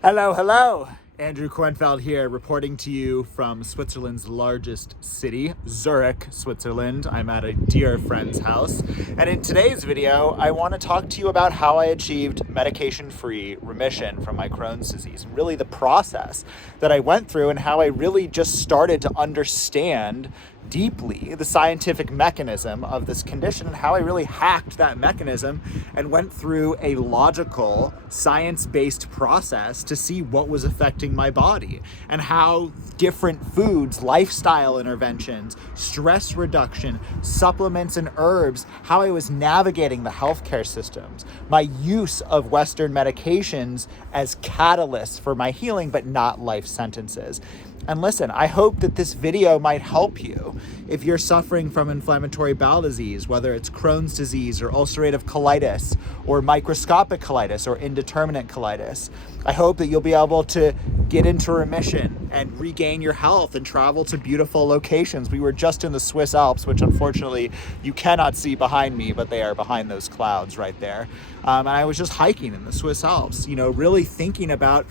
Hello, hello. Andrew Kornfeld here, reporting to you from Switzerland's largest city, Zurich, Switzerland. I'm at a dear friend's house. And in today's video, I want to talk to you about how I achieved medication-free remission from my Crohn's disease, and really the process that I went through and how I really just started to understand deeply the scientific mechanism of this condition and how I really hacked that mechanism and went through a logical, science-based process to see what was affecting my body and how different foods, lifestyle interventions, stress reduction, supplements and herbs, how I was navigating the healthcare systems, my use of Western medications as catalysts for my healing, but not life sentences. And listen, I hope that this video might help you if you're suffering from inflammatory bowel disease, whether it's Crohn's disease or ulcerative colitis or microscopic colitis or indeterminate colitis. I hope that you'll be able to get into remission and regain your health and travel to beautiful locations. We were just in the Swiss Alps, which unfortunately you cannot see behind me, but they are behind those clouds right there. And I was just hiking in the Swiss Alps, really thinking about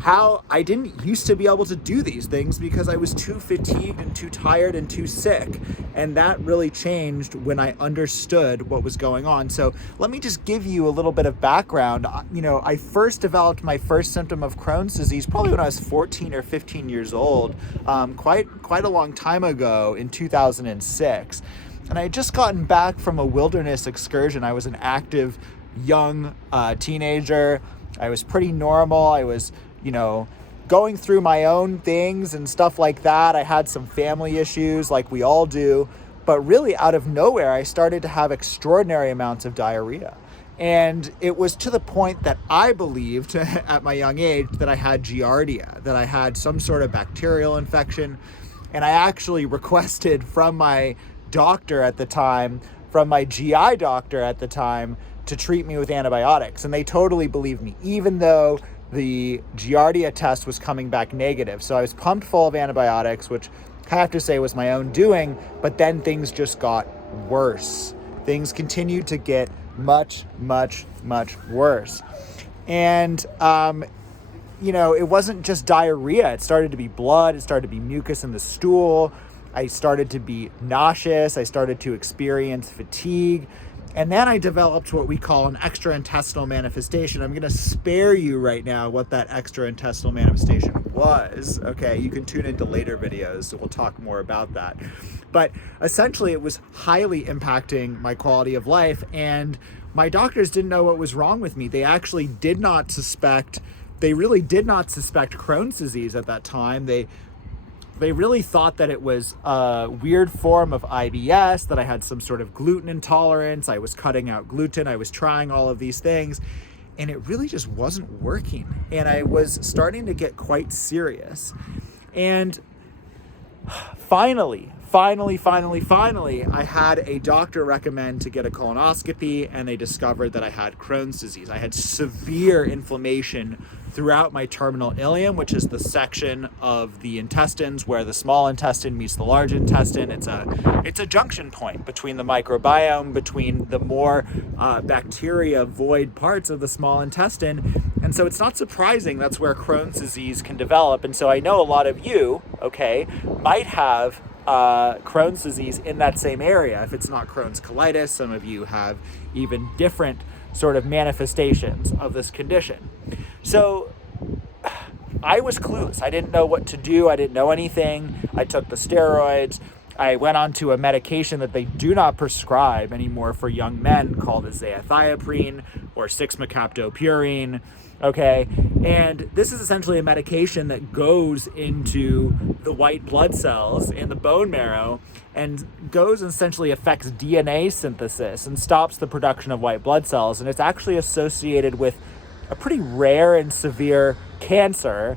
how I didn't used to be able to do these things because I was too fatigued and too tired and too sick. And that really changed when I understood what was going on. So let me just give you a little bit of background. I first developed my first symptom of Crohn's disease probably when I was 14 or 15 years old, quite a long time ago in 2006. And I had just gotten back from a wilderness excursion. I was an active young teenager. I was pretty normal. I was going through my own things and stuff like that. I had some family issues like we all do, but really out of nowhere, I started to have extraordinary amounts of diarrhea. And it was to the point that I believed at my young age that I had Giardia, that I had some sort of bacterial infection. And I actually requested from my doctor at the time, from my GI doctor at the time, to treat me with antibiotics. And they totally believed me, even though the Giardia test was coming back negative. So I was pumped full of antibiotics, which I have to say was my own doing, but then things just got worse. Things continued to get much, much, much worse. And, it wasn't just diarrhea. It started to be blood. It started to be mucus in the stool. I started to be nauseous. I started to experience fatigue. And then I developed what we call an extraintestinal manifestation. I'm going to spare you right now what that extraintestinal manifestation was. Okay, you can tune into later videos, so we'll talk more about that. But essentially, it was highly impacting my quality of life, and my doctors didn't know what was wrong with me. They actually really did not suspect Crohn's disease at that time. They really thought that it was a weird form of IBS, that I had some sort of gluten intolerance. I was cutting out gluten. I was trying all of these things, and it really just wasn't working. And I was starting to get quite serious. And finally, I had a doctor recommend to get a colonoscopy, and they discovered that I had Crohn's disease. I had severe inflammation throughout my terminal ileum, which is the section of the intestines where the small intestine meets the large intestine. It's a junction point between the microbiome, between the more bacteria void parts of the small intestine. And so it's not surprising that's where Crohn's disease can develop. And so I know a lot of you, might have Crohn's disease in that same area. If it's not Crohn's colitis, some of you have even different sort of manifestations of this condition. So I was clueless. I didn't know what to do. I didn't know anything. I took the steroids. I went on to a medication that they do not prescribe anymore for young men called azathioprine or 6-mercaptopurine. And this is essentially a medication that goes into the white blood cells in the bone marrow and goes and essentially affects DNA synthesis and stops the production of white blood cells. And it's actually associated with a pretty rare and severe cancer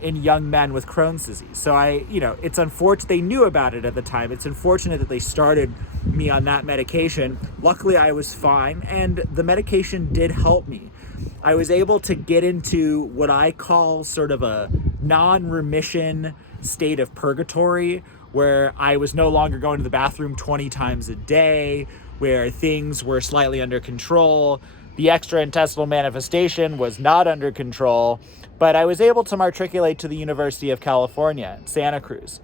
in young men with Crohn's disease. So it's unfortunate they knew about it at the time. It's unfortunate that they started me on that medication. Luckily, I was fine, and the medication did help me. I was able to get into what I call sort of a non-remission state of purgatory, where I was no longer going to the bathroom 20 times a day, where things were slightly under control. The extraintestinal manifestation was not under control, but I was able to matriculate to the University of California, Santa Cruz.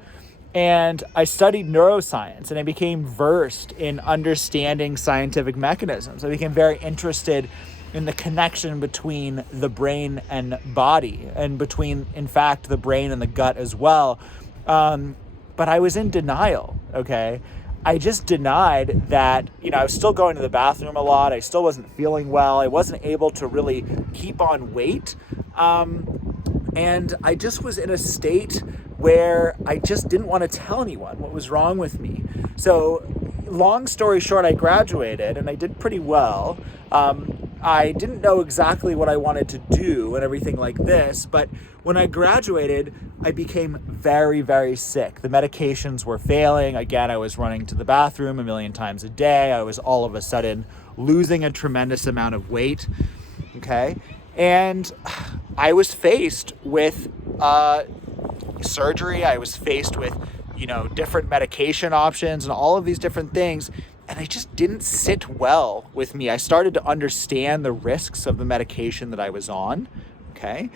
And I studied neuroscience, and I became versed in understanding scientific mechanisms. I became very interested in the connection between the brain and body, and between, in fact, the brain and the gut as well. But I was in denial, okay? I just denied that, I was still going to the bathroom a lot. I still wasn't feeling well. I wasn't able to really keep on weight. And I just was in a state where I just didn't want to tell anyone what was wrong with me. So long story short, I graduated and I did pretty well. I didn't know exactly what I wanted to do and everything like this, but when I graduated, I became very, very sick. The medications were failing. Again, I was running to the bathroom a million times a day. I was all of a sudden losing a tremendous amount of weight, okay? And I was faced with surgery. I was faced with, different medication options and all of these different things. And they just didn't sit well with me. I started to understand the risks of the medication that I was on, okay?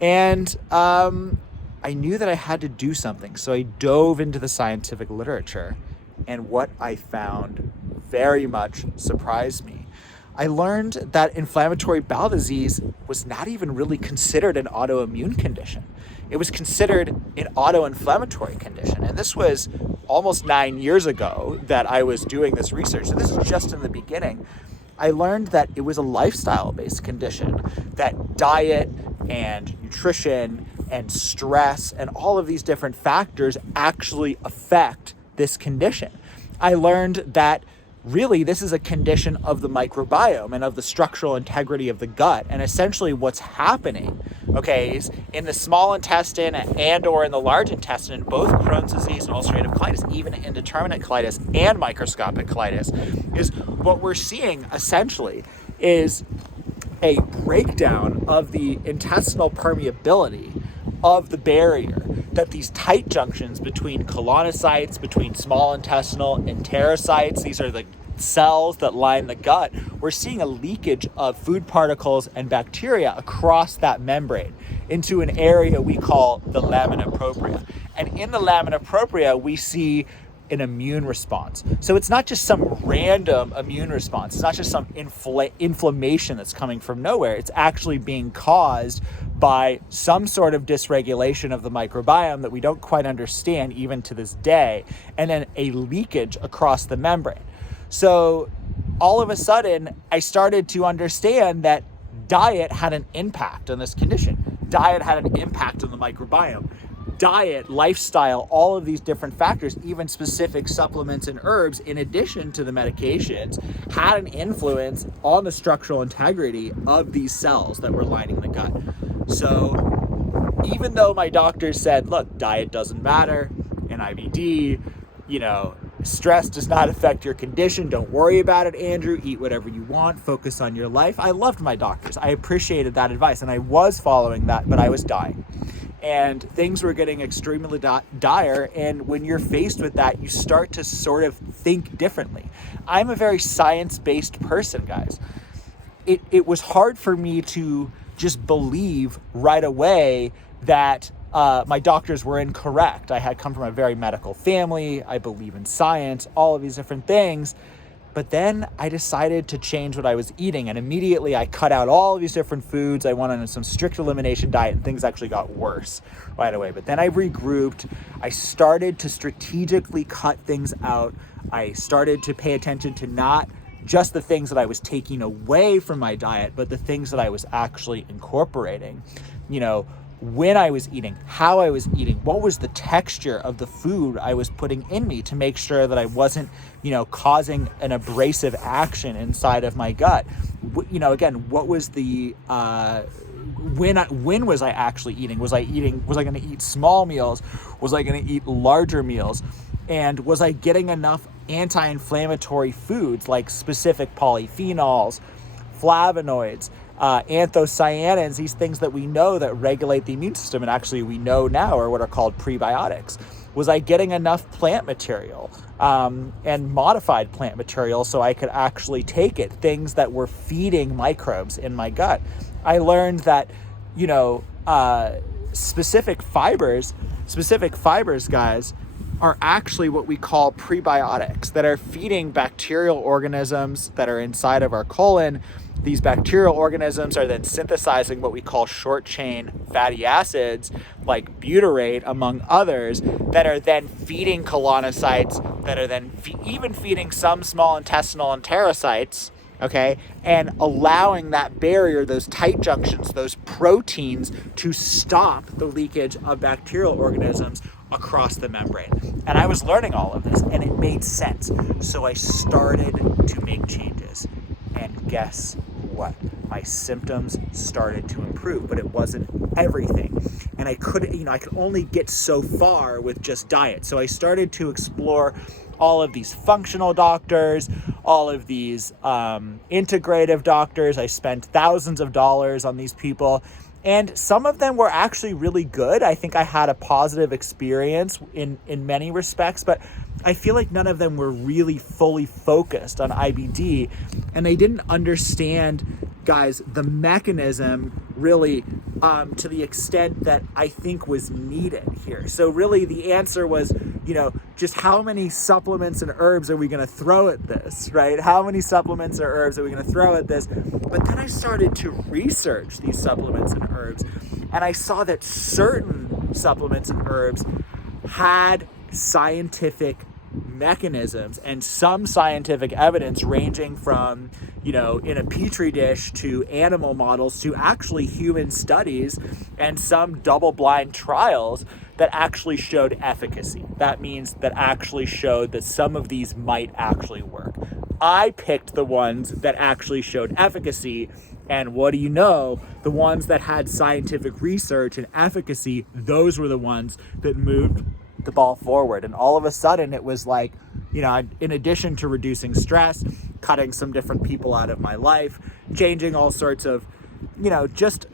And I knew that I had to do something. So I dove into the scientific literature. And what I found very much surprised me. I learned that inflammatory bowel disease was not even really considered an autoimmune condition. It was considered an autoinflammatory condition. And this was almost 9 years ago that I was doing this research. And this is just in the beginning. I learned that it was a lifestyle-based condition, that diet and nutrition and stress and all of these different factors actually affect this condition. I learned that really this is a condition of the microbiome and of the structural integrity of the gut. And essentially what's happening, okay, is in the small intestine and or in the large intestine, both Crohn's disease and ulcerative colitis, even indeterminate colitis and microscopic colitis, is what we're seeing essentially is a breakdown of the intestinal permeability of the barrier, that these tight junctions between colonocytes, between small intestinal enterocytes, these are the cells that line the gut, we're seeing a leakage of food particles and bacteria across that membrane into an area we call the lamina propria. And in the lamina propria, we see an immune response. So it's not just some random immune response. It's not just some inflammation that's coming from nowhere. It's actually being caused by some sort of dysregulation of the microbiome that we don't quite understand even to this day, and then a leakage across the membrane. So all of a sudden, I started to understand that diet had an impact on this condition. Diet had an impact on the microbiome. Diet, lifestyle, all of these different factors, even specific supplements and herbs, in addition to the medications, had an influence on the structural integrity of these cells that were lining the gut. So even though my doctor said, look, diet doesn't matter, and IBD, stress does not affect your condition, don't worry about it, Andrew, eat whatever you want, focus on your life. I loved my doctors. I appreciated that advice, and I was following that, but I was dying. And things were getting extremely dire. And when you're faced with that, you start to sort of think differently. I'm a very science-based person, guys. It was hard for me to just believe right away that my doctors were incorrect. I had come from a very medical family. I believe in science, all of these different things. But then I decided to change what I was eating, and immediately I cut out all of these different foods. I went on some strict elimination diet, and things actually got worse right away. But then I regrouped. I started to strategically cut things out. I started to pay attention to not just the things that I was taking away from my diet, but the things that I was actually incorporating. When I was eating, how I was eating, what was the texture of the food I was putting in me to make sure that I wasn't, causing an abrasive action inside of my gut. Again, what was the, when was I actually eating? Was I going to eat small meals? Was I going to eat larger meals? And was I getting enough anti-inflammatory foods like specific polyphenols, flavonoids, anthocyanins, these things that we know that regulate the immune system, and actually we know now are what are called prebiotics. Was I getting enough plant material and modified plant material so I could actually take it, things that were feeding microbes in my gut? I learned that, specific fibers, guys, are actually what we call prebiotics that are feeding bacterial organisms that are inside of our colon. These bacterial organisms are then synthesizing what we call short chain fatty acids like butyrate, among others, that are then feeding colonocytes, that are then even feeding some small intestinal enterocytes, okay, and allowing that barrier, those tight junctions, those proteins to stop the leakage of bacterial organisms across the membrane. And I was learning all of this, and it made sense. So I started to make changes. And guess what? My symptoms started to improve, but it wasn't everything. And I could only get so far with just diet. So I started to explore all of these functional doctors, all of these integrative doctors. I spent thousands of dollars on these people, and some of them were actually really good. I think I had a positive experience in many respects, but I feel like none of them were really fully focused on IBD, and they didn't understand, guys, the mechanism really to the extent that I think was needed here. So really the answer was, just how many supplements and herbs are we going to throw at this, right? How many supplements or herbs are we going to throw at this? But then I started to research these supplements and herbs, and I saw that certain supplements and herbs had scientific mechanisms and some scientific evidence ranging from, in a petri dish to animal models to actually human studies and some double-blind trials that actually showed efficacy. That means that actually showed that some of these might actually work. I picked the ones that actually showed efficacy, and what do you know? The ones that had scientific research and efficacy, those were the ones that moved the ball forward. And all of a sudden it was like, in addition to reducing stress, cutting some different people out of my life, changing all sorts of, just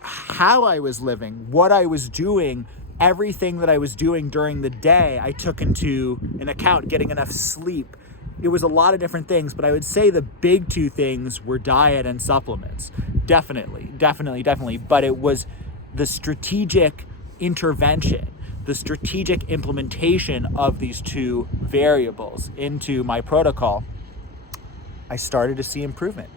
how I was living, what I was doing, everything that I was doing during the day, I took into an account, getting enough sleep. It was a lot of different things, but I would say the big two things were diet and supplements. Definitely. But it was the strategic intervention, the strategic implementation of these two variables into my protocol. I started to see improvement.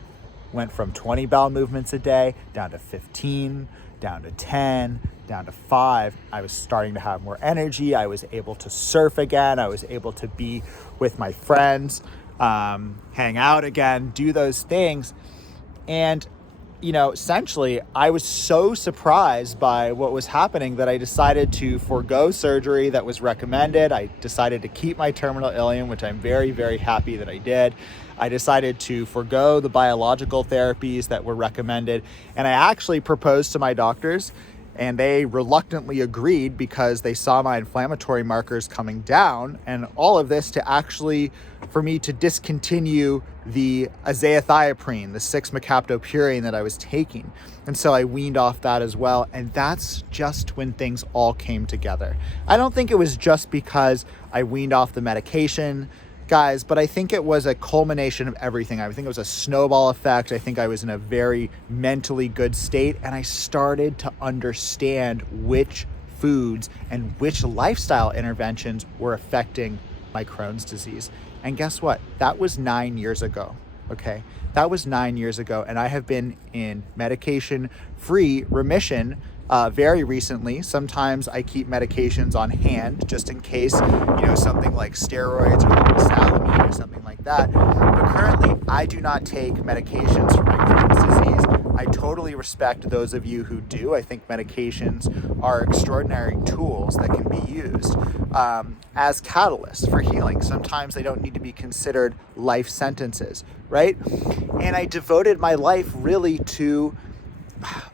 Went from 20 bowel movements a day down to 15, down to 10, down to 5. I was starting to have more energy. I was able to surf again. I was able to be with my friends, hang out again, do those things. And essentially, I was so surprised by what was happening that I decided to forego surgery that was recommended. I decided to keep my terminal ileum, which I'm very, very happy that I did. I decided to forego the biological therapies that were recommended. And I actually proposed to my doctors, and they reluctantly agreed because they saw my inflammatory markers coming down, and all of this to actually, for me to discontinue the azathioprine, the 6-mercaptopurine that I was taking. And so I weaned off that as well. And that's just when things all came together. I don't think it was just because I weaned off the medication, guys, but I think it was a culmination of everything. I think it was a snowball effect. I think I was in a very mentally good state, and I started to understand which foods and which lifestyle interventions were affecting my Crohn's disease. And guess what? That was 9 years ago, okay? That was 9 years ago, and I have been in medication-free remission very recently. Sometimes I keep medications on hand just in case, something like steroids or salamine or something like that. But currently, I do not take medications for my Crohn's disease. I totally respect those of you who do. I think medications are extraordinary tools that can be used as catalysts for healing. Sometimes they don't need to be considered life sentences, right? And I devoted my life really to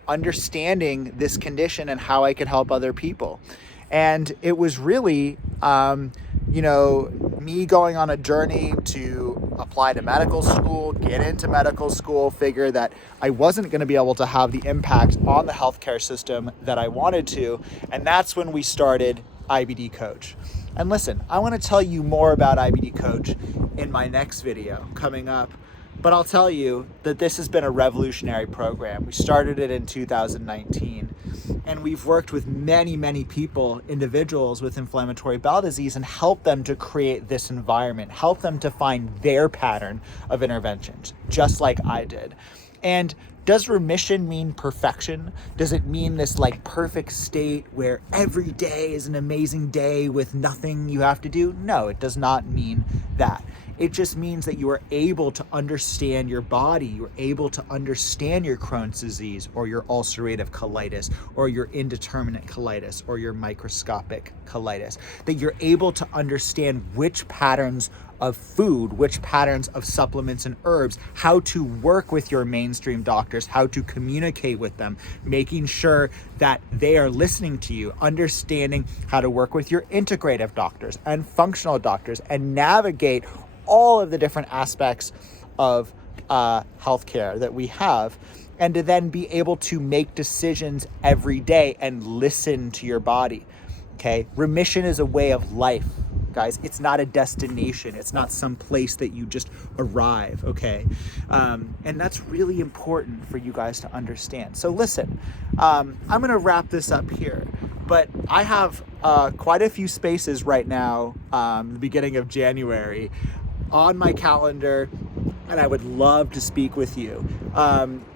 understanding this condition and how I could help other people. And it was really, me going on a journey to apply to medical school, get into medical school, figure that I wasn't going to be able to have the impact on the healthcare system that I wanted to. And that's when we started IBD Coach. And listen, I want to tell you more about IBD Coach in my next video coming up, but I'll tell you that this has been a revolutionary program. We started it in 2019, and we've worked with many, many people, individuals with inflammatory bowel disease, and helped them to create this environment, help them to find their pattern of interventions, just like I did. And does remission mean perfection? Does it mean this like perfect state where every day is an amazing day with nothing you have to do? No, it does not mean that. It just means that you are able to understand your body. You're able to understand your Crohn's disease or your ulcerative colitis or your indeterminate colitis or your microscopic colitis. That you're able to understand which patterns of food, which patterns of supplements and herbs, how to work with your mainstream doctors, how to communicate with them, making sure that they are listening to you, understanding how to work with your integrative doctors and functional doctors and navigate all of the different aspects of healthcare that we have, and to then be able to make decisions every day and listen to your body. Okay, remission is a way of life, guys. It's not a destination. It's not some place that you just arrive, okay? And that's really important for you guys to understand. So listen, I'm gonna wrap this up here, but I have quite a few spaces right now, the beginning of January, on my calendar, and I would love to speak with you.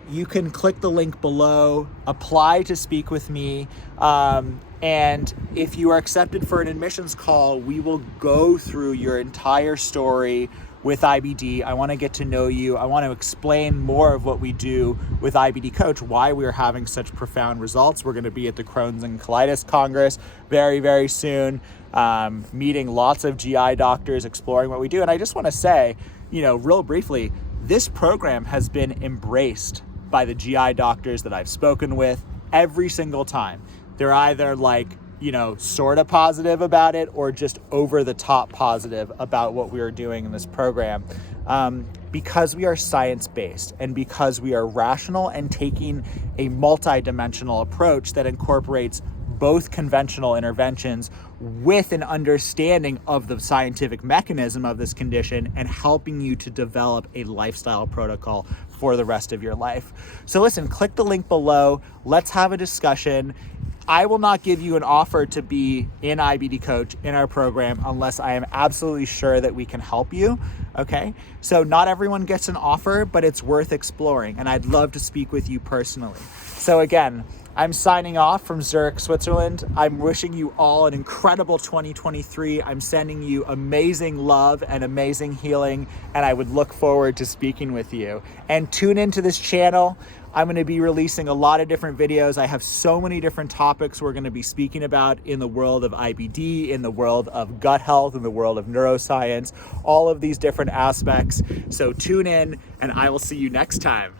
You can click the link below, apply to speak with me, and if you are accepted for an admissions call, we will go through your entire story with IBD. I want to get to know you. I want to explain more of what we do with IBD Coach, why we are having such profound results. We're going to be at the Crohn's and Colitis Congress very, very soon, meeting lots of GI doctors, exploring what we do. And I just want to say, real briefly, this program has been embraced by the GI doctors that I've spoken with every single time. They're either sort of positive about it or just over the top positive about what we are doing in this program, because we are science-based and because we are rational and taking a multi-dimensional approach that incorporates both conventional interventions with an understanding of the scientific mechanism of this condition and helping you to develop a lifestyle protocol for the rest of your life. So listen, click the link below. Let's have a discussion. I will not give you an offer to be in IBD Coach in our program unless I am absolutely sure that we can help you, okay? So not everyone gets an offer, but it's worth exploring, and I'd love to speak with you personally. So again, I'm signing off from Zurich, Switzerland. I'm wishing you all an incredible 2023. I'm sending you amazing love and amazing healing, and I would look forward to speaking with you. And tune into this channel. I'm going to be releasing a lot of different videos. I have so many different topics we're going to be speaking about in the world of IBD, in the world of gut health, in the world of neuroscience, all of these different aspects. So tune in, and I will see you next time.